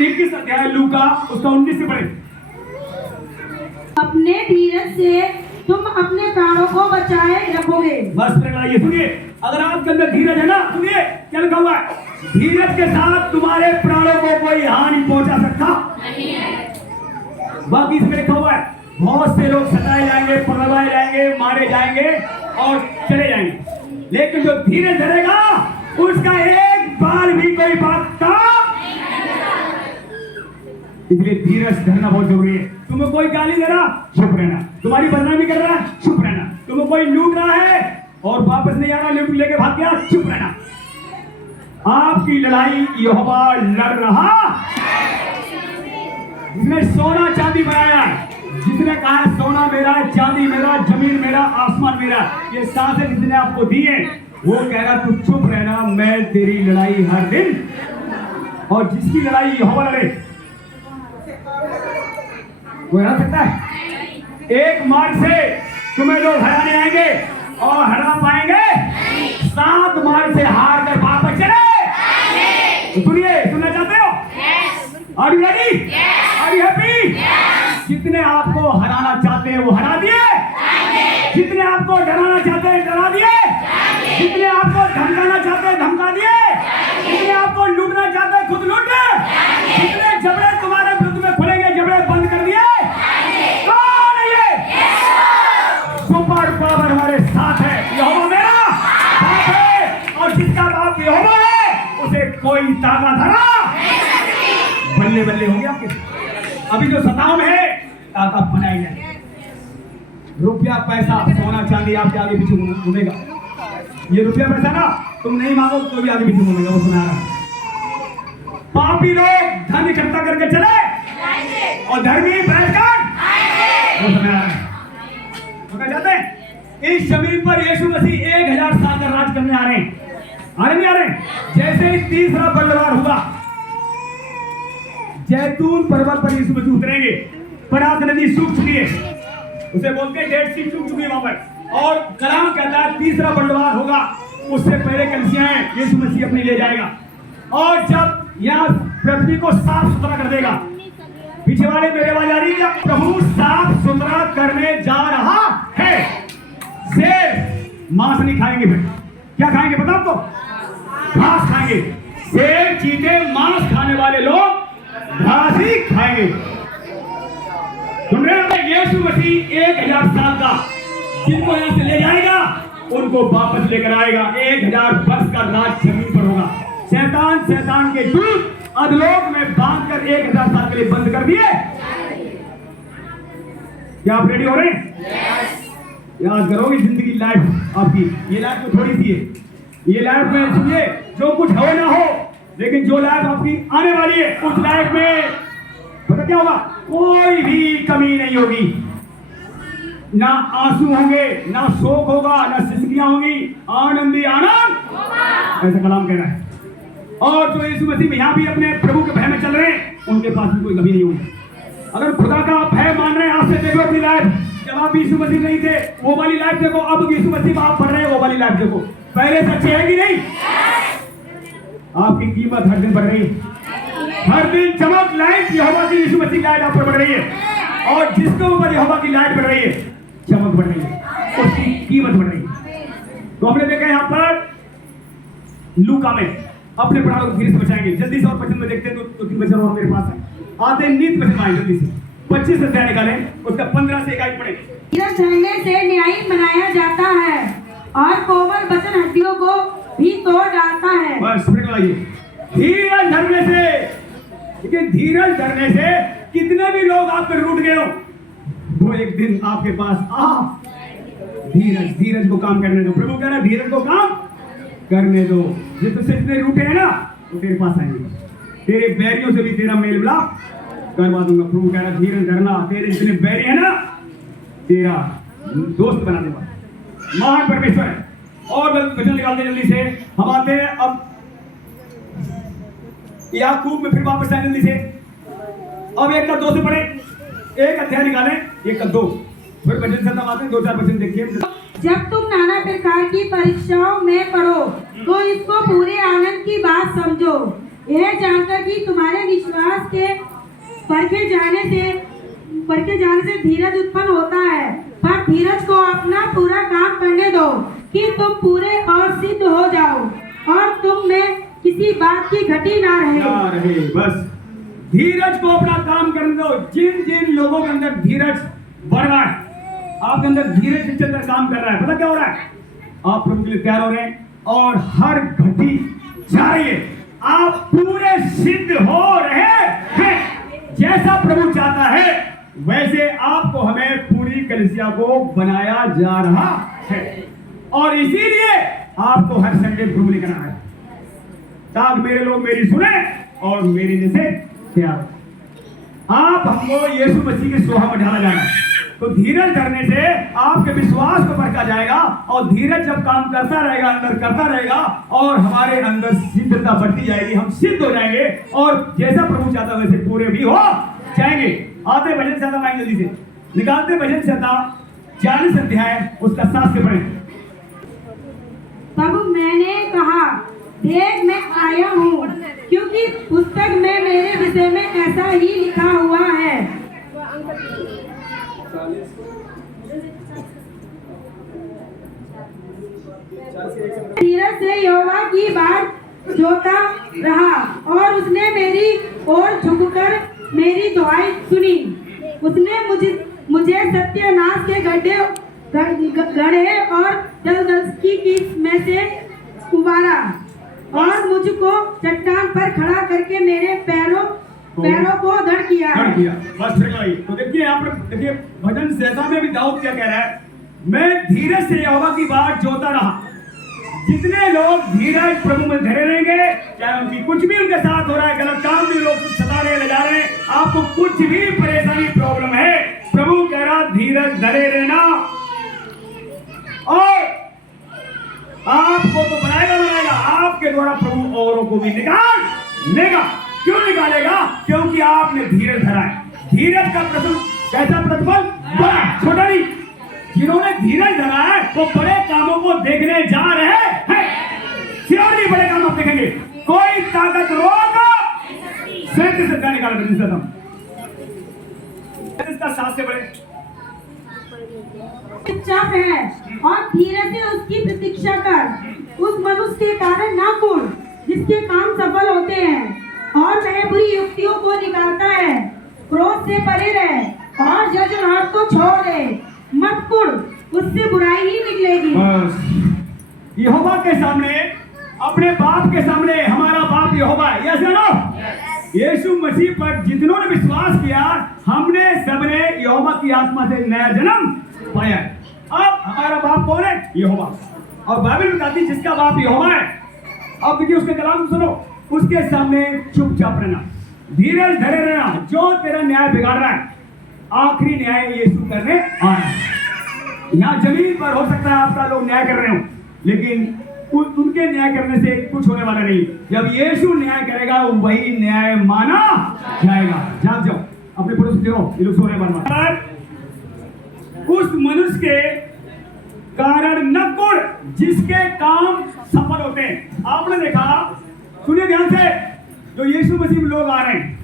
21 अध्याय लूका उसका 19 से पढ़े। अपने धीरज से तुम अपने प्राणों को बचाए रखोगे। बस ये सुनिए, अगर आपके अंदर धीरज है ना, सुनिए क्या लिखा हुआ है, धीरज के साथ तुम्हारे प्राणों को कोई हानि पहुंचा सकता नहीं है। बाकी इसमें लिखा हुआ है बहुत से लोग सताए जाएंगे, पकड़वाए जाएंगे, मारे जाएंगे और चले जाएंगे, लेकिन जो धीरज धरेगा उसका एक बाल भी कोई बात का। इसलिए धीरज धरना बहुत जरूरी है। तुम्हें कोई गाली दे रहा, चुप रहना। तुम्हारी बदनामी कर रहा है, चुप रहना। तुम्हें कोई लूट रहा है और वापस नहीं आ रहा, लूट लेके भाग गया, चुप रहना। आपकी लड़ाई यहोवा लड़ रहा। जिसने सोना चांदी बनाया है, जिसने कहा सोना मेरा, चांदी मेरा, जमीन मेरा, आसमान मेरा, ये सांसें जिसने आपको दी है, वो कह रहा तू चुप रहना, मैं तेरी लड़ाई हर दिन। और जिसकी लड़ाई यहोवा लड़े वो हरा सकता है। एक मार्ग से तुम्हें लोग हराने आएंगे और हरा पाएंगे, 7 मार्ग से हार कर वापस चले। तो सुनिए, सुनना चाहते हो? Are you ready? Are you happy? जितने आपको हराना चाहते हैं वो हरा दिए, जितने आपको डराना चाहते हैं डरा दिए, जितने आपको धमकाना चाहते हैं धमका दिए, जितने आपको लूटना चाहते हैं खुद लूट गए, जितने जबड़े तुम्हारे विरुद्ध में खुलेंगे जबड़े बंद कर दिए। कौन है ये? सुपर पावर हमारे साथ है, यहोवा मेरा साथ है, और जिसका बाप यहोवा है उसे कोई ताकत हरा बल्ले बल्ले होंगे आपके। अभी जो सताव है ताकत बनाई जाए। रुपया पैसा सोना चांदी आपके आगे पीछे घूमेगा। ये रुपया पैसा ना तुम नहीं मांगो तो भी आगे पीछे घूमेगा, वो सुना रहा। पापी लोग धन इकट्ठा करके चले और धर्मी बैठकर वो सुना रहा है। जाते हैं इस जमीन पर यीशु मसीह 1000 साल का राज करने आ रहे हैं, आ रहे नहीं आ रहे? जैसे ही तीसरा बल्लवार हुआ, जैतून पर्वत पर यीशु मसीह उतरेंगे, फरात नदी सूख चुकी है, उसे बोलते हैं डेड सी सूख चुकी है वहां पर, और कलाम कहता है तीसरा बल्लवार होगा, उससे पहले कलीसियां यीशु मसीह अपनी ले जाएगा। और जब यहाँ पृथ्वी को साफ सुथरा कर देगा, पीछे वाले मेरे आवाज आ रही है, प्रभु साफ सुथरा करने जा रहा है। शेर मांस नहीं खाएंगे, फिर क्या खाएंगे पता आपको? घास खाएंगे। शेर चीते मांस खाने वाले लोग घास ही खाएंगे। सुन रहे हैं? यीशु मसीह 1000 साल का जिनको यहां से ले जाएगा उनको वापस लेकर आएगा। 1000 वर्ष का राज जमीन पर होगा। शैतान के दूत अधलोक में बांधकर 1000 साल के लिए बंद कर दिए। क्या आप रेडी हो रहे हैं? याद करो ये जिंदगी लाइफ आपकी, ये लाइफ तो थोड़ी सी है। ये लाइफ में सुनिए, जो कुछ हो ना हो, लेकिन जो लाइफ आपकी आने वाली है उस लाइफ में पता क्या होगा? कोई भी कमी नहीं होगी, ना आंसू होंगे, ना शोक होगा, ना सिसकियां होंगी, आनंदी आनंद, ऐसा कलाम कह रहा है। और जो यीशु मसीह यहाँ भी अपने प्रभु के भय में चल रहे हैं, उनके पास भी कोई कमी नहीं होगी। अगर खुदा का भय मान रहे हैं, आज से देखो अपनी लाइफ, जब आप यीशु मसीह नहीं थे वो वाली लाइफ देखो, अब यीशु मसीह आप पढ़ रहे हैं वो वाली लाइफ देखो, पहले से अच्छी है कि नहीं? आपकी कीमत हर दिन बढ़ रही है, हर दिन चमक लाइट यहोवा की यीशु मसीह लाइट आप पर बढ़ रही है, और जिसके ऊपर यहोवा की लाइट बढ़ रही है, चमक बढ़ रही है, उसकी कीमत बढ़ रही है। तो हमने देखा यहाँ पर लूका में अपने प्राणों को धीरे से बचाएंगे। जल्दी से और वचन में देखते हैं तो 3 वचन और मेरे पास है, आते नीत वचन आए जल्दी से। 25 अध्याय निकालें, उसका 15 से 21 पढ़े। धीरज धरने से न्याय मनाया जाता है और कोमल वचन हड्डियों को भी तोड़ डालता है। बस धीरज धरने से, लेकिन धीरज धरने से कितने भी लोग आप पे रूठ गए हो, वो एक दिन आपके पास धीरज को काम करने दो। प्रभु कह रहा है धीरज को काम करने दो। जिस तुझसे इतने रूठे हैं ना, वो तेरे पास आएंगे, तेरे बैरियों से भी तेरा मेल मिलाप करवा दूंगा। प्रभु कह रहा है धीरज धरना, तेरे जितने बैरी है ना, तेरा दोस्त बना दूंगा। महान परमेश्वर है। और वचन निकालते जल्दी से, हम आते हैं अब याकूब में, फिर वापस आए जल्दी से। अब 1 का 2 से पढ़े, 1 अध्याय निकालें, 1 का 2, फिर वचन से हम आते हैं, 2-4 वचन देखिए। जब तुम नाना प्रकार की परीक्षाओं में पढ़ो तो इसको पूरे आनंद की बात समझो, यह जानकर कि तुम्हारे विश्वास के परखे जाने से धीरज उत्पन्न होता है, पर धीरज को अपना पूरा काम करने दो कि तुम पूरे और सिद्ध हो जाओ और तुम में किसी बात की घटी ना रहे। बस धीरज को अपना काम करने दो। जिन जिन लोगों के अंदर धीरज बढ़ रहा है, आपके अंदर धीरज के अंदर काम कर रहा है, पता क्या हो रहा है? आप प्रभु के लिए तैयार हो रहे हैं और हर घटी जा रही है। आप पूरे सिद्ध हो रहे हैं। जैसा प्रभु चाहता है वैसे आपको हमें पूरी कलीसिया को बनाया जा रहा है और इसीलिए आपको हर संडे प्रभु लेकर आना है ताकि मेरे लोग मेरी सुने और मेरी जैसे तैयार हो। आप हमको यीशु मसीह की सोहा में ढाला जाना है, तो धीरज धरने से आपके विश्वास को परखा जाएगा और धीरज जब काम करता रहेगा, अंदर करता रहेगा और हमारे अंदर सिद्धता बढ़ती जाएगी, हम सिद्ध हो जाएंगे और जैसा प्रभु चाहता वैसे पूरे भी हो जाएंगे। आते भजन संहिता में जल्दी से निकालते भजन संहिता 40 अध्याय उसका 7 से पढ़ें। तब मैंने कहा, देख मैं आया हूँ, क्योंकि पुस्तक में मेरे विषय में ऐसा ही लिखा हुआ है। धीरज से यहोवा की बात जोता रहा और उसने मेरी ओर झुककर मेरी दुआएं सुनी। उसने मुझे सत्यानाश के गड्ढे और जलदस्ती में से उबारा और मुझको चट्टान पर खड़ा करके मेरे पैरों को दृढ़ किया। बस तो देखिए यहाँ पर देखिए भजन संहिता में भी दाऊद क्या कह रहा है? मैं धीरज से यहोवा की बात जोता रहा। जितने लोग धीरज प्रभु में धरे रहेंगे, चाहे उनकी कुछ भी उनके साथ हो रहा है, गलत काम भी लोग सता रहे ले जा रहे हैं, आपको कुछ भी परेशानी प्रॉब्लम है, प्रभु कह रहा धीरज धरे रहना और आपको तो बनाएगा, आपके द्वारा प्रभु औरों को भी निकालेगा। क्यों निकालेगा? क्योंकि आपने धीरज धरा है। धीरज का कैसा प्रतिफल? बड़ा, छोटा नहीं। जिन्होंने धीरज धरा है वो बड़े कामों को देखने जा रहे हैं। श्योरली बड़े काम आप देखेंगे। कोई ताकत रोक से निकाला इसका 7 से बड़े चुपचाप है और धीरज से उसकी प्रतीक्षा कर। उस मनुष्य के कारण ना कुड़ जिसके काम सफल होते हैं और वह बुरी युक्तियों को निकालता है। क्रोध से परे रहे और जजनाट को छोड़ दे। मत कुड़, उससे बुराई ही निकलेगी। बस यहोवा के सामने, अपने बाप के सामने, हमारा बाप यहोवा है, यस नो? यीशु मसीह पर जितनों ने विश्वास किया, हमने सबने यहोवा की आत्मा से नया जन्म पाया। अब हमारा बाप कौन है? यहोवा। और बाइबल बताती है जिसका बाप यहोवा है। अब देखिए उसके कलाम सुनो, उसके सामने चुपचाप रहना, धीरज धरे रहना। जो तेरा न्याय बिगाड़ रहा है, आखिरी न्याय यीशु करने आ रहा है। यहाँ जमीन पर हो सकता है आपका लोग न्याय कर रहे हो, लेकिन उनके न्याय करने से कुछ होने वाला नहीं। जब यीशु न्याय करेगा वही न्याय माना जाएगा। जाग जाओ, अपने पड़ोस से देखो, ये लोग सो रहे हैं। उस मनुष्य के कारण न कुड़ जिसके काम सफल होते हैं। आपने देखा, सुनिए ध्यान से, जो यीशु मसीह में लोग आ रहे हैं,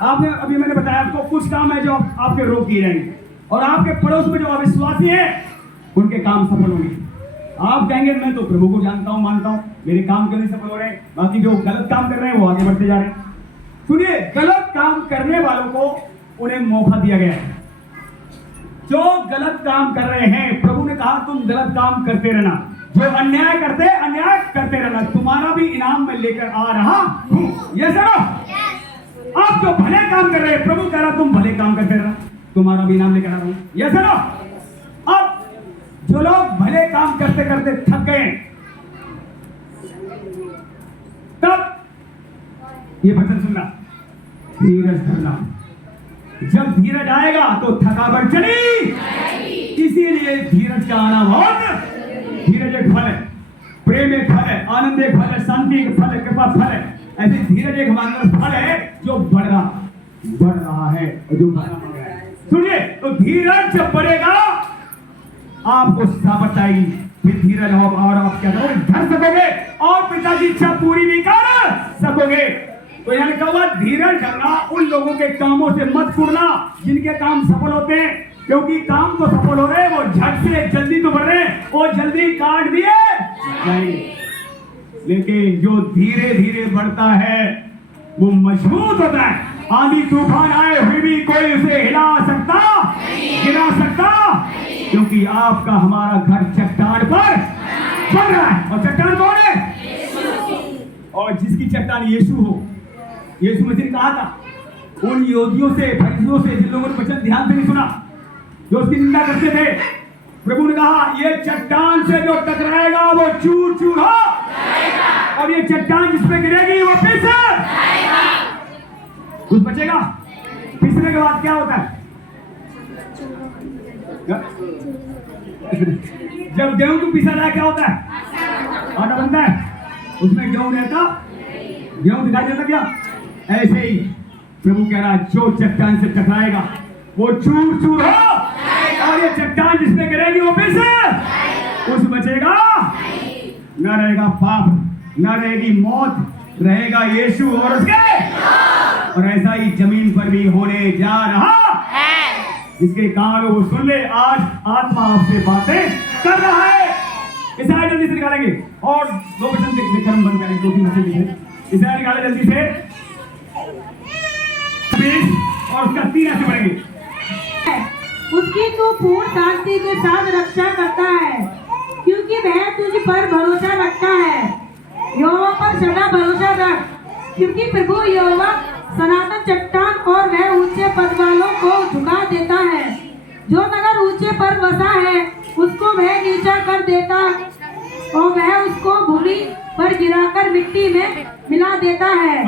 आपने अभी मैंने बताया आपको कुछ काम है जो आपके रोक दिए जाएंगे और आपके पड़ोस में जो अविश्वासी है उनके काम सफल होंगे। आप कहेंगे मैं तो प्रभु को जानता हूं, मानता हूं, मेरे काम क्यों नहीं सफल हो रहे हैं? बाकी जो गलत काम कर रहे हैं वो आगे बढ़ते जा रहे हैं। सुनिए, गलत काम करने वालों को उन्हें मौका दिया गया है। जो गलत काम कर रहे हैं, प्रभु ने कहा तुम गलत काम करते रहना। जो अन्याय करते रहना, तुम्हारा भी इनाम मैं लेकर आ रहा हूं। ये सुनो, आप जो भले काम कर रहे हैं, प्रभु कह रहा तुम भले काम करते रहना, तुम्हारा भी इनाम लेकर आ रहा हूं। ये सुनो, अब जो लोग भले काम करते करते थक गए, तब ये भजन सुनना, धीरज धरना। जब धीरज आएगा तो थकावट चली। इसीलिए धीरज का आना बहुत, धीरज एक फल है, प्रेम एक फल है, आनंद एक फल है, शांति एक फल है, कृपा फल है। ऐसे धीरज एक हमारे फल है जो बढ़ रहा है और जो सुनिए, तो धीरज जब बढ़ेगा आपको सामर्थ आएगी, फिर धीरज और आप क्या करोगे? धर सकोगे और पिता की इच्छा पूरी भी कर सकोगे। तो यानी कहा धीरज धरना, उन लोगों के कामों से मत कुड़ना जिनके काम सफल होते हैं, क्योंकि काम तो सफल हो रहे हैं, वो झट से जल्दी तो बढ़ रहे हैं, वो जल्दी काट दिए जाएंगे। लेकिन जो धीरे धीरे बढ़ता है वो मजबूत होता है। आंधी तूफान आए हुए भी कोई उसे हिला सकता, गिरा सकता, क्योंकि आपका हमारा घर चट्टान पर बन रहा है। और चट्टान कौन है? और जिसकी चट्टान यीशु हो, यीशु मसीह ने कहा था उन यहूदियों से, फरीसियों से, जिन लोगों ने वचन ध्यान से नहीं सुना, जो उसकी निंदा करते थे, प्रभु ने कहा ये चट्टान से जो टकराएगा वो चूर चूर हो, और ये चट्टान जिसपे गिरेगी वो फिसल कुछ बचेगा। फिसलने के बाद क्या होता है? जब गेहूं को पिसा जाए क्या होता है? आटा बनता है, उसमें गेहूं रहता, गेहूं दिखाई देता क्या? ऐसे ही प्रभु कह रहा जो चट्टान से टकराएगा वो चूर चूर हो, और ये चट्टान जिसमें गिरेगी वो फिसल कुछ बचेगा। न रहेगा पाप, न रहेगी मौत, रहेगा यीशु और उसके। और ऐसा ही जमीन पर भी होने जा रहा है। जिसके कान वो सुन ले, आज आत्मा आपसे बातें कर रहा है। इसे जल्दी से निकालेंगे और दो वचन देखकर हम बंद करेंगे, 2-3 वचन लिखे। इसे निकाले जल्दी से, और उसका 3 ऐसे पढ़ेंगे। उसकी तू पूर्ण शांति के साथ रक्षा करता है, क्योंकि वह तुझ पर भरोसा रखता है। यहोवा पर सदा भरोसा रख, क्योंकि प्रभु यहोवा सनातन चट्टान और वह ऊंचे पद वालों को झुका देता है। जो नगर ऊंचे पर बसा है उसको वह नीचा कर देता, और वह उसको भूमि पर गिराकर मिट्टी में मिला देता है।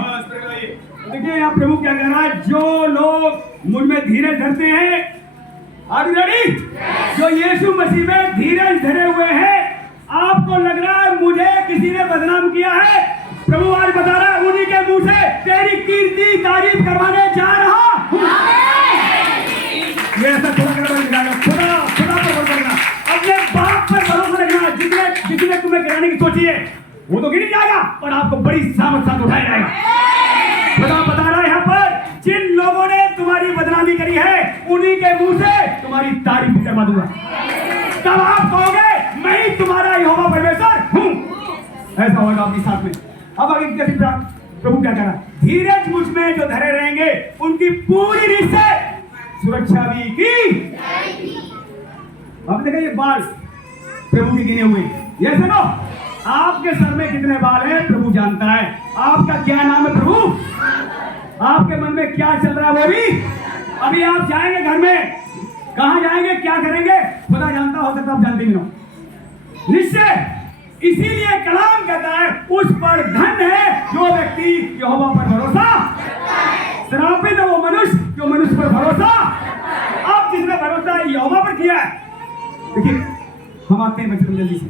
देखिए यहाँ प्रभु क्या कह रहा है, जो लोग मुझ में धीरज धरते हैं, आर यू रेडी? जो यीशु मसीह में धीरज धरे हुए हैं, आपको लग रहा है मुझे किसी ने बदनाम किया है, प्रभु आज बता रहा है उन्हीं के मुंह से तेरी कीर्ति तारीफ करवाने जा रहा हूं। ये ऐसा खुदा पर करना, अपने बाप पर भरोसा रखना। जिसने तुम्हें गिराने की सोची है वो तो गिर जाएगा, पर आपको बड़ी सामर्थ साथ उठाया जाएगा। खुदा बता रहा है यहाँ पर, जिन लोगों ने तुम्हारी बदनामी करी है उन्हीं के मुंह से तुम्हारी तारीफ भी करवा दूंगा। तब आप कहोगे मैं ही तुम्हारा यहोवा परमेश्वर हूं। ऐसा होगा आपके साथ में। अब आगे कैसे प्रभु क्या करा? धीरज मुझ में जो धरे रहेंगे उनकी पूरी रीत से सुरक्षा भी की। अब देखिए ये बाल प्रभु के गिने हुए, ये सुनो, आपके सर में कितने बाल हैं प्रभु जानता है। आपका क्या नाम है प्रभु? आपके मन में क्या चल रहा है वो भी। अभी आप जाएंगे घर में, कहां जाएंगे, क्या करेंगे, खुदा जानता, हो सकता आप जानते भी ना। निश्चय इसीलिए कलाम कहता है उस पर धन है जो व्यक्ति यहोवा पर भरोसा, श्रापित है वो मनुष्य जो मनुष्य पर भरोसा। अब जिसने भरोसा यहोवा पर किया है, देखिए हम आते हैं बचपन जल्दी से।